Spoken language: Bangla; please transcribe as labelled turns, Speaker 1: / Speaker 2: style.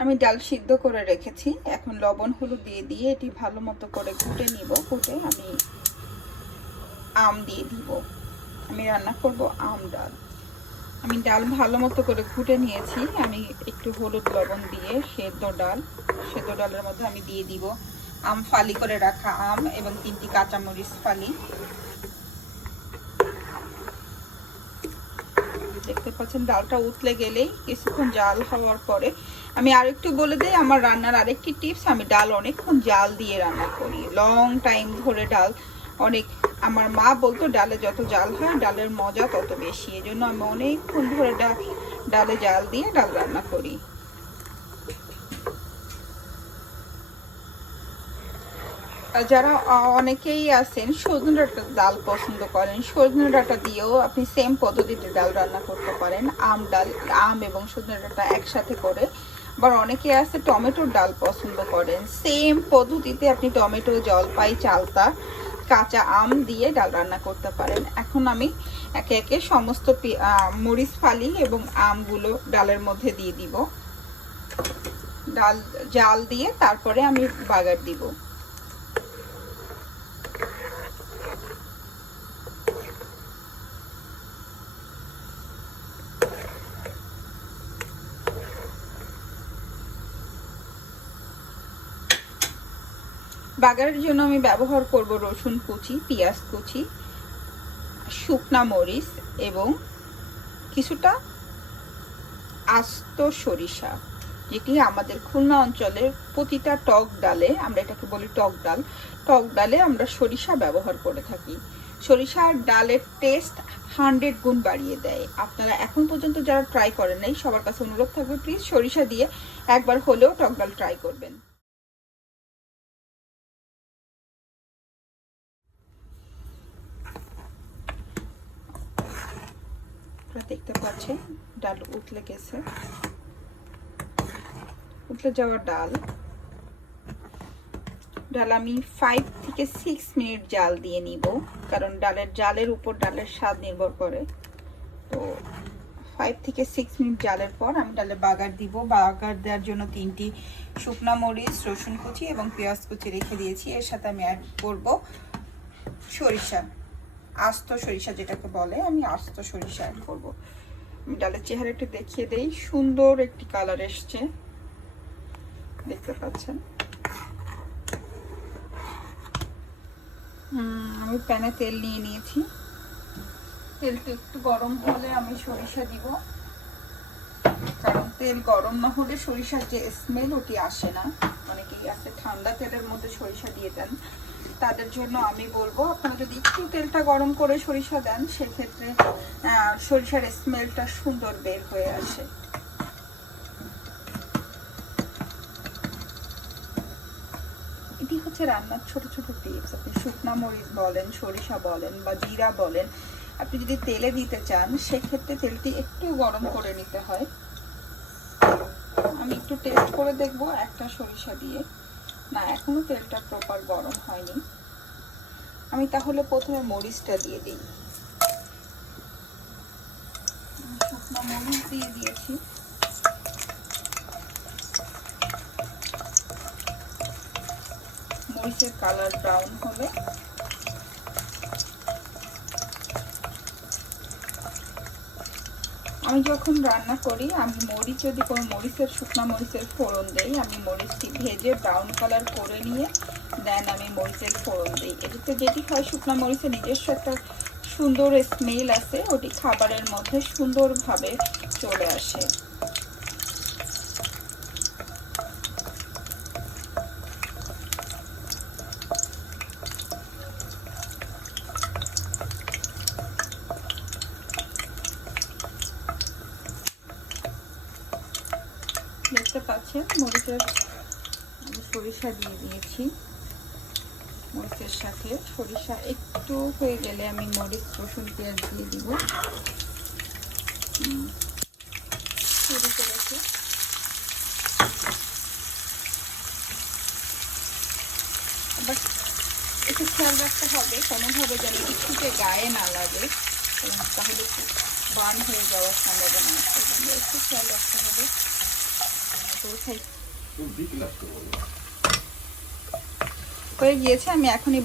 Speaker 1: আমি ডাল সিদ্ধ করে রেখেছি। এখন লবণ হলুদ দিয়ে দিয়ে এটি ভালো মতো করে কুটে নিব। কুটে আমি আম দিয়ে দিব। আমি রান্না করব আম ডাল। আমি ডাল ভালো মতো করে ফুটে নিয়েছি। আমি একটু হলুদ লবণ দিয়ে সেদ্ধ ডাল। সেদ্ধ ডালের মধ্যে আমি দিয়ে দিব আম ফালি করে রাখা আম এবং তিনটি কাঁচামরিচ ফালি। দেখতে পাচ্ছেন, ডালটা উতলে গেলেই কিছুক্ষণ জাল হওয়ার পরে আমি আরেকটু বলে দিই, আমার রান্নার আরেকটি টিপস, আমি ডাল অনেকক্ষণ জাল দিয়ে রান্না করি। লং টাইম ধরে ডাল অনেক, আমার মা বলতো ডালে যত জাল হয়, ডালের মজা তত বেশি। এজন্য জন্য আমি অনেকক্ষণ ধরে ডাল, ডালে জাল দিয়ে ডাল রান্না করি। যারা অনেকেই আছেন, সজনে ডাঁটা ডাল পছন্দ করেন। সজনে ডাঁটা দিয়েও আপনি সেম পদ্ধতিতে ডাল রান্না করতে পারেন। আম ডাল, আম এবং সজনে ডাঁটা একসাথে করে। আবার অনেকে আছে, টমেটোর ডাল পছন্দ করেন। সেম পদ্ধতিতে আপনি টমেটো, জলপাই, চালতা, কাঁচা আম দিয়ে ডাল রান্না করতে পারেন। এখন আমি একে একে সমস্ত মরিচ ফালি এবং আমগুলো ডালের মধ্যে দিয়ে দিব। ডাল, জাল দিয়ে তারপরে আমি বাগার দিব। বাগারের জন্য আমি ব্যবহার করব রসুন কুচি, পেঁয়াজ কুচি, শুকনা মরিচ এবং কিছুটা আস্ত সরিষা, যেটি আমাদের খুলনা অঞ্চলের প্রতিটা টক ডালে, আমরা এটাকে বলি টক ডাল, টক ডালে আমরা সরিষা ব্যবহার করে থাকি। সরিষার ডালের টেস্ট হান্ড্রেড গুণ বাড়িয়ে দেয়। আপনারা এখন পর্যন্ত যারা ট্রাই করেন নাই, সবার কাছে অনুরোধ থাকবে প্লিজ সরিষা দিয়ে একবার হলেও টক ডাল ট্রাই করবেন। আপনারা দেখতে পাচ্ছেন, ডাল উতলে গেছে। উতলে যাওয়া ডাল। ডাল আমি ফাইভ থেকে সিক্স মিনিট জাল দিয়ে নিব, কারণ ডালের জালের উপর ডালের স্বাদ নির্ভর করে। তো ফাইভ থেকে সিক্স মিনিট জালের পর আমি ডালে বাগার দিব। বাগার দেওয়ার জন্য তিনটি শুকনা মরিচ, রসুন কুচি এবং পেঁয়াজ কুচি রেখে দিয়েছি। এর সাথে আমি অ্যাড করব সরিষা। আস্ত সরিষা যেটাকে বলে, আমি আস্ত সরিষা অ্যাড করব। আমি ডালের চেহারা একটু দেখিয়ে দেই। সুন্দর একটি কালার এসছে। দেখতে পাচ্ছেন? আমি প্যানে তেল নিয়ে নিয়েছি। তেলটা একটু গরম হলে আমি সরিষা দিব। তেল গরম না হলে সরিষার যে স্মেল ওটি আসে না। অনেকেই আছে ঠান্ডা তেলের মধ্যে সরিষা দিয়ে দেন। তাদের জন্য আমি বলব, আপনারা যদি একটু তেলটা গরম করে সরিষা দেন, সেক্ষেত্রে সরিষার স্মেলটা সুন্দর বের হয়ে আসে। এটি হচ্ছে রান্নার ছোট ছোট টিপস আপনি শুকনা মরিচ বলেন, সরিষা বলেন বা জিরা বলেন, আপনি যদি তেলে দিতে চান, সেক্ষেত্রে তেলটি একটু গরম করে নিতে হয়। আমি একটু টেস্ট করে দেখব একটা সরিষা দিয়ে। না, এখনও তেলটা প্রপার গরম হয়নি। আমি তাহলে প্রথমে মরিচটা দিয়ে দিই। শুকনো মরিচ দিয়ে দিয়েছি। মরিচের কালার ব্রাউন হবে আমি যখন রান্না করি, আমি মরিচ, যদি কোনো মরিচের, শুকনা মরিচের ফোড়ন দেই, আমি মরিচটি ভেজে ব্রাউন কালার করে নিয়ে দেন আমি মরিচের ফোড়ন দিই। এটাতে যেটি হয়, শুকনা মরিচের নিজস্ব একটা সুন্দর স্মেল আছে ওটি খাবারের মধ্যে সুন্দরভাবে চলে আসে। দেখতে পাচ্ছেন মরিচের সরিষা দিয়ে দিয়েছি। মরিচের সাথে সরিষা একটু হয়ে গেলে আমি মরিচ, রসুন, পেঁয়াজ দিয়ে দিব। একটু খেয়াল রাখতে হবে কোনোভাবে যেন কিছুতে গায়ে না লাগে, তাহলে বান হয়ে যাওয়ার সম্ভাবনা আছে। একটু খেয়াল রাখতে হবে। খাই হয়ে গিয়েছে আমি এখনই